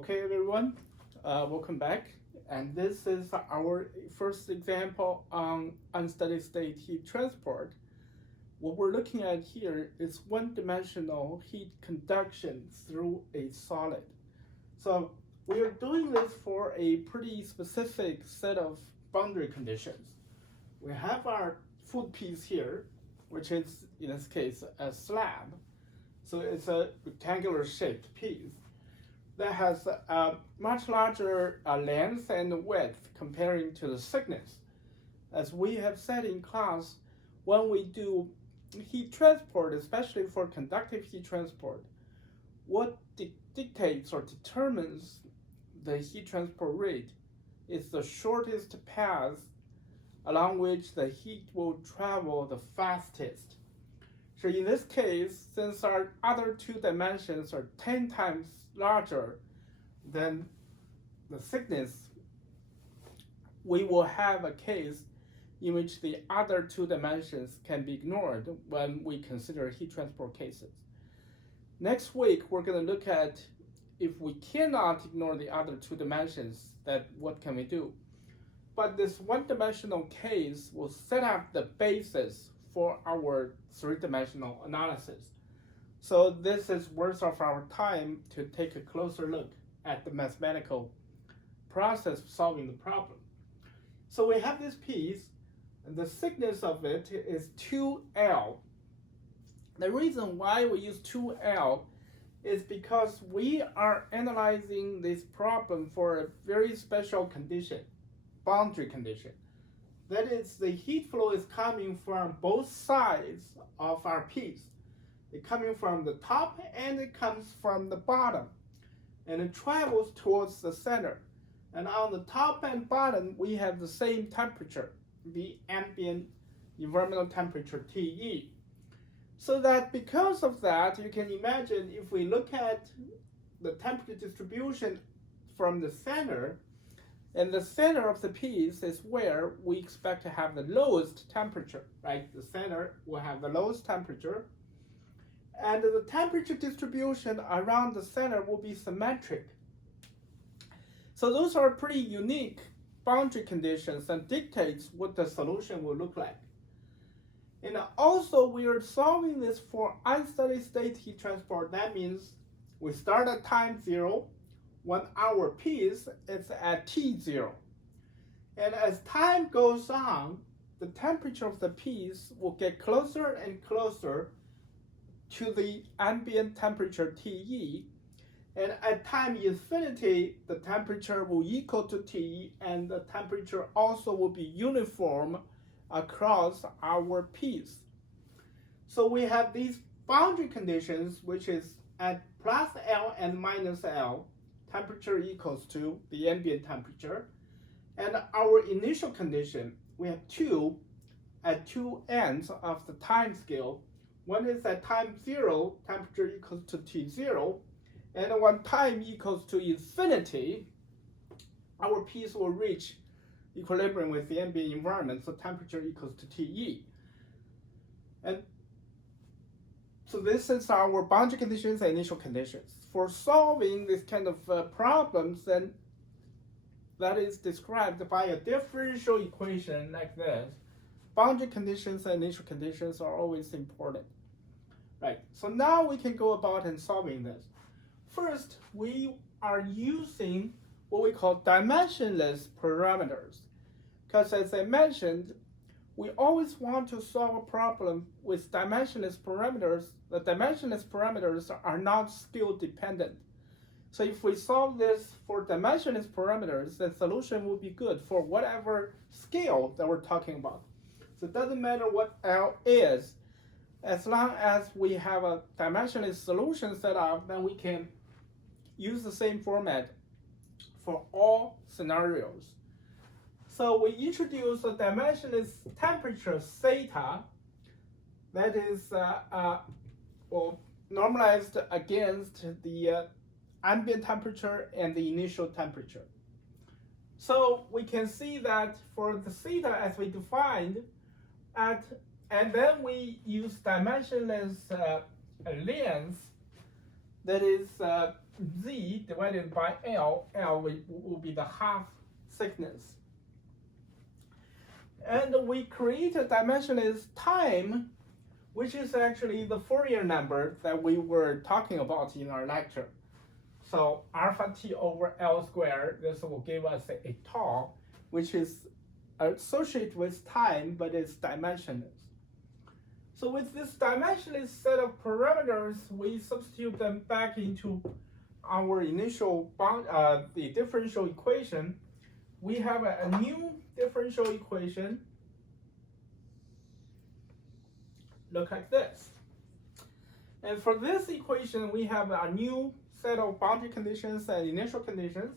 Okay, everyone, welcome back. And this is our first example on unsteady state heat transport. What we're looking at here is one-dimensional heat conduction through a solid. So we are doing this for a pretty specific set of boundary conditions. We have our food piece here, which is, in this case, a slab. So it's a rectangular shaped piece that has a much larger length and width comparing to the thickness. As we have said in class, when we do heat transport, especially for conductive heat transport, what dictates or determines the heat transport rate is the shortest path along which the heat will travel the fastest. So in this case, since our other two dimensions are 10 times larger than the thickness, we will have a case in which the other two dimensions can be ignored when we consider heat transport cases. Next week, we're going to look at if we cannot ignore the other two dimensions, that what can we do? But this one-dimensional case will set up the basis for our three-dimensional analysis. So this is worth of our time to take a closer look at the mathematical process of solving the problem. So we have this piece, and the thickness of it is 2L. The reason why we use 2L is because we are analyzing this problem for a very special condition, boundary condition. That is, the heat flow is coming from both sides of our piece. It's coming from the top and it comes from the bottom. And it travels towards the center. And on the top and bottom, we have the same temperature, the ambient environmental temperature, TE. So that because of that, you can imagine if we look at the temperature distribution from the center, and the center of the piece is where we expect to have the lowest temperature, right? The center will have the lowest temperature. And the temperature distribution around the center will be symmetric. So those are pretty unique boundary conditions and dictates what the solution will look like. And also we are solving this for unsteady state heat transport. That means we start at time 0, when our piece is at T0. And as time goes on, the temperature of the piece will get closer and closer to the ambient temperature TE. And at time infinity, the temperature will equal to TE, and the temperature also will be uniform across our piece. So we have these boundary conditions, which is at plus L and minus L, temperature equals to the ambient temperature. And our initial condition, we have two at two ends of the time scale. One is at time 0, temperature equals to T0. And when time equals to infinity, our piece will reach equilibrium with the ambient environment, so temperature equals to TE. And so this is our boundary conditions and initial conditions. For solving this kind of problems, then that is described by a differential equation like this. Boundary conditions and initial conditions are always important. Right, so now we can go about in solving this. First, we are using what we call dimensionless parameters. Because as I mentioned, we always want to solve a problem with dimensionless parameters. The dimensionless parameters are not scale dependent. So if we solve this for dimensionless parameters, the solution will be good for whatever scale that we're talking about. So it doesn't matter what L is, as long as we have a dimensionless solution set up, then we can use the same format for all scenarios. So we introduce a dimensionless temperature theta that is normalized against the ambient temperature and the initial temperature. So we can see that for the theta as we defined, and then we use dimensionless length that is z divided by L. L will be the half thickness. And we create a dimensionless time, which is actually the Fourier number that we were talking about in our lecture. So alpha t over L squared, this will give us a tau, which is associated with time, but it's dimensionless. So with this dimensionless set of parameters, we substitute them back into our initial the differential equation. We have a new differential equation. Look like this. And for this equation, we have a new set of boundary conditions and initial conditions.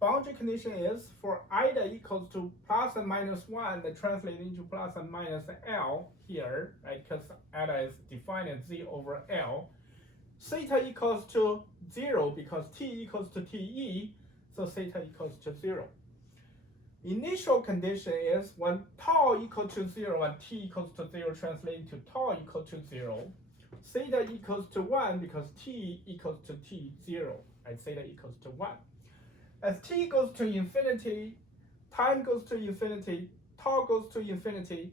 Boundary condition is for eta equals to plus and minus 1, that translates into plus and minus L here, right? Because eta is defined as z over L. Theta equals to 0 because t equals to te, so theta equals to 0. Initial condition is when tau equals to 0 and t equals to 0 translating to tau equal to 0. Theta equals to 1 because t equals to t0, right? Theta equals to 1. As t goes to infinity, time goes to infinity, tau goes to infinity,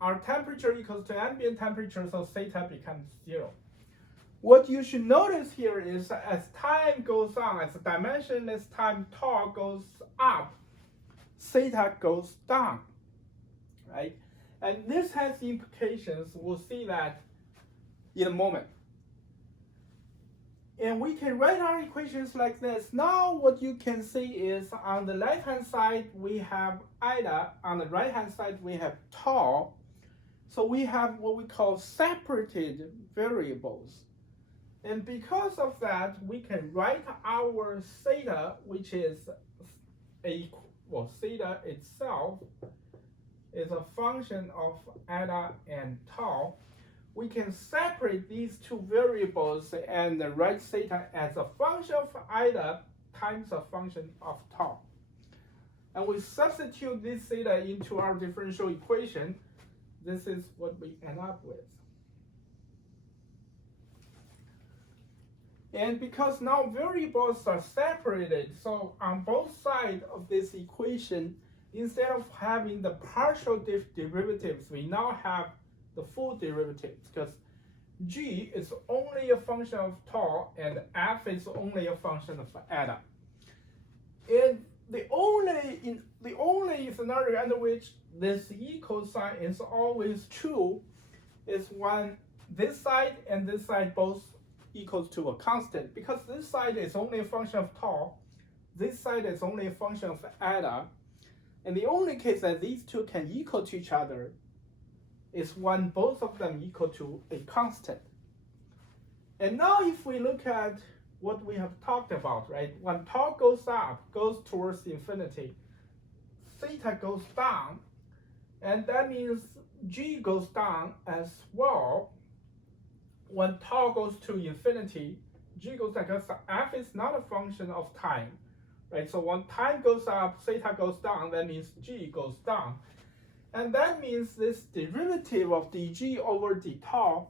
our temperature equals to ambient temperature, so theta becomes 0. What you should notice here is as time goes on, as dimensionless time tau goes up, theta goes down, right? And this has implications. We'll see that in a moment. And we can write our equations like this. Now what you can see is on the left-hand side, we have eta. On the right-hand side, we have tau. So we have what we call separated variables. And because of that, we can write our theta, which is theta itself is a function of eta and tau. We can separate these two variables and write theta as a function of eta times a function of tau. And we substitute this theta into our differential equation. This is what we end up with. And because now variables are separated, so on both sides of this equation, instead of having the partial derivatives, we now have the full derivatives, because g is only a function of tau and f is only a function of eta. And the only scenario under which this equal sign is always true is when this side and this side both equals to a constant, because this side is only a function of tau, this side is only a function of eta, and the only case that these two can equal to each other is when both of them equal to a constant. And now if we look at what we have talked about, right? When tau goes up, goes towards infinity, theta goes down, and that means g goes down as well. When tau goes to infinity, g goes down, because f is not a function of time, right? So when time goes up, theta goes down, that means g goes down. And that means this derivative of dg over d tau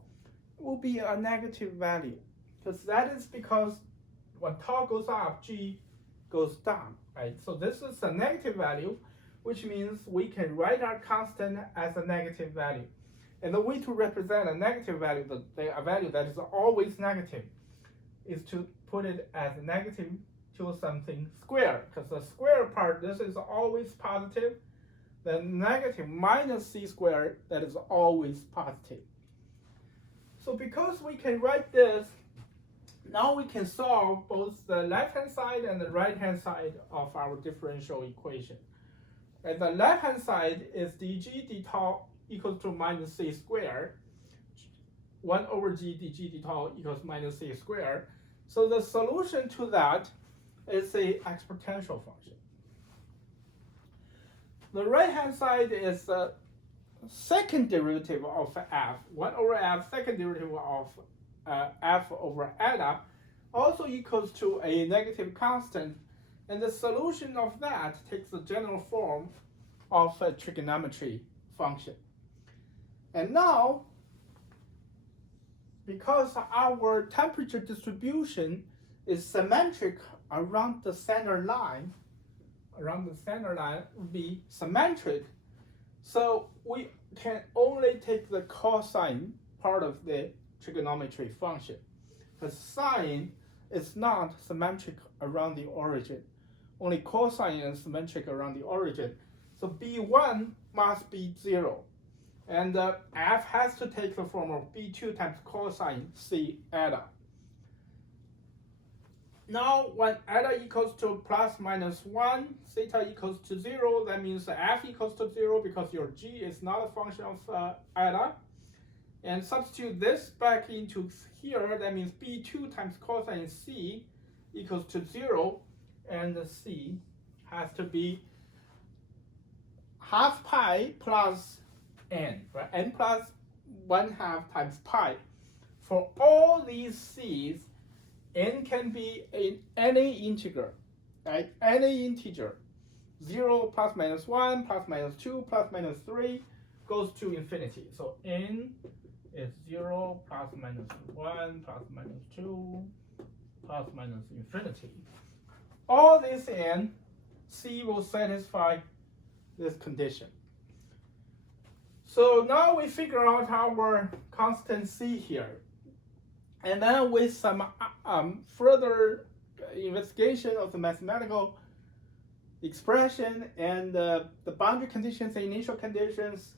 will be a negative value, because that is because when tau goes up, g goes down, right? So this is a negative value, which means we can write our constant as a negative value. And the way to represent a negative value, a value that is always negative, is to put it as a negative to something square, because the square part, this is always positive. The negative minus c squared, that is always positive. So because we can write this, now we can solve both the left-hand side and the right-hand side of our differential equation. And the left-hand side is dg d tau equals to minus c squared. 1 over g dg d tau equals minus c squared. So the solution to that is a exponential function. The right-hand side is the second derivative of f, 1 over f, second derivative of f over eta, also equals to a negative constant. And the solution of that takes the general form of a trigonometry function. And now, because our temperature distribution is symmetric around the center line, would be symmetric. So we can only take the cosine part of the trigonometry function, because sine is not symmetric around the origin. Only cosine is symmetric around the origin. So B1 must be 0. And f has to take the form of B2 times cosine C eta. Now, when eta equals to plus minus 1, theta equals to 0, that means f equals to 0 because your g is not a function of eta. And substitute this back into here, that means B2 times cosine C equals to 0, and C has to be half pi plus n, right? N plus 1/2 times pi. For all these C's, n can be any integer, right? Any integer. 0 plus minus 1 plus minus 2 plus minus 3 goes to infinity. So n is 0 plus minus 1 plus minus 2 plus minus infinity. All this n, C will satisfy this condition. So now we figure out our constant C here. And then with some further investigation of the mathematical expression and the boundary conditions and initial conditions,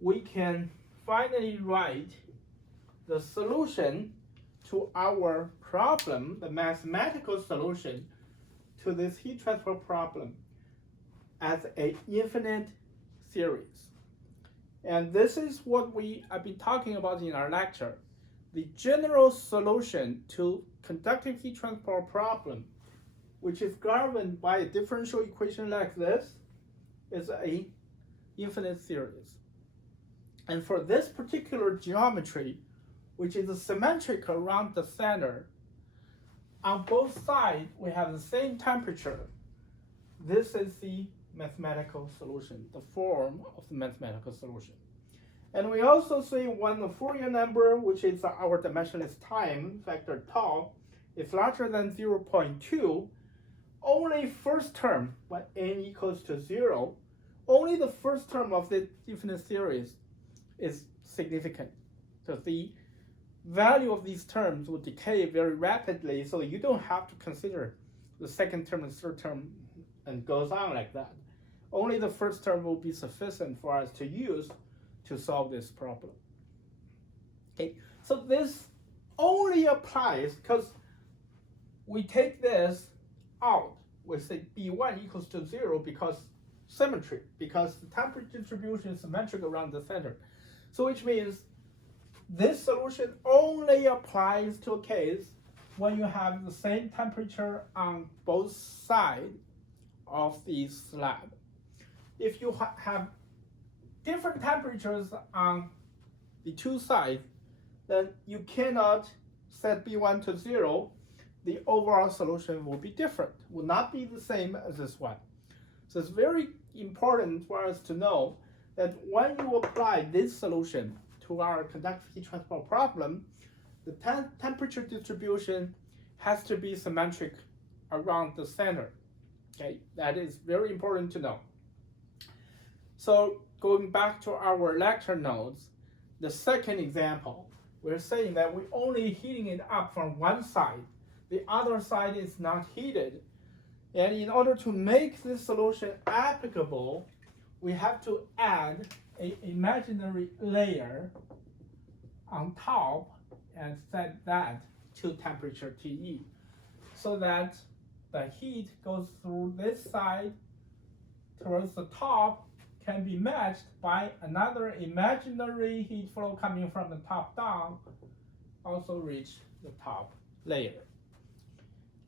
we can finally write the solution to our problem, the mathematical solution to this heat transfer problem, as an infinite series. And this is what we have been talking about in our lecture. The general solution to conductive heat transfer problem, which is governed by a differential equation like this, is an infinite series. And for this particular geometry, which is symmetric around the center, on both sides we have the same temperature. This is the mathematical solution, the form of the mathematical solution. And we also see when the Fourier number, which is our dimensionless time vector tau, is larger than 0.2, only first term, when n equals to 0, only the first term of the infinite series is significant. So the value of these terms will decay very rapidly, so you don't have to consider the second term and third term and goes on like that. Only the first term will be sufficient for us to use to solve this problem. Okay, so this only applies because we take this out. We say B1 equals to 0 because symmetry, because the temperature distribution is symmetric around the center. So which means this solution only applies to a case when you have the same temperature on both sides of the slab. If you have different temperatures on the two sides, then you cannot set B1 to 0. The overall solution will be different, will not be the same as this one. So it's very important for us to know that when you apply this solution to our conductive heat transfer problem, the temperature distribution has to be symmetric around the center. Okay, that is very important to know. So going back to our lecture notes, the second example, we're saying that we're only heating it up from one side. The other side is not heated. And in order to make this solution applicable, we have to add an imaginary layer on top and set that to temperature TE, so that the heat goes through this side towards the top can be matched by another imaginary heat flow coming from the top down, also reach the top layer.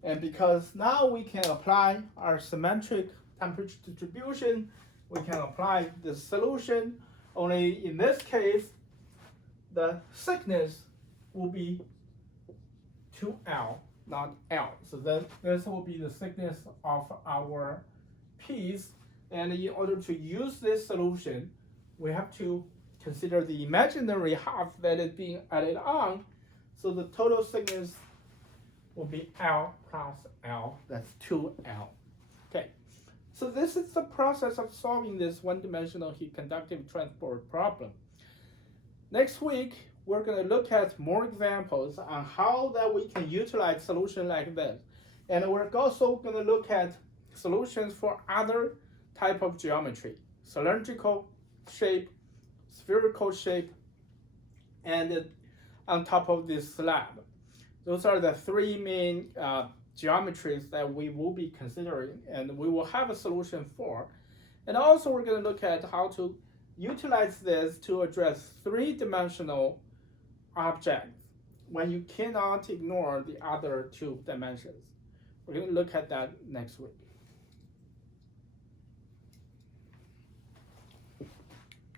And because now we can apply our symmetric temperature distribution, we can apply the solution, only in this case, the thickness will be 2L, not L. So this will be the thickness of our piece. And in order to use this solution, we have to consider the imaginary half that is being added on. So the total thickness will be L plus L, that's 2L. Okay, so this is the process of solving this one-dimensional heat conductive transport problem. Next week, we're going to look at more examples on how that we can utilize solution like this. And we're also going to look at solutions for other type of geometry, cylindrical shape, spherical shape, and on top of this slab. Those are the three main geometries that we will be considering and we will have a solution for. And also we're going to look at how to utilize this to address three-dimensional objects when you cannot ignore the other two dimensions. We're going to look at that next week.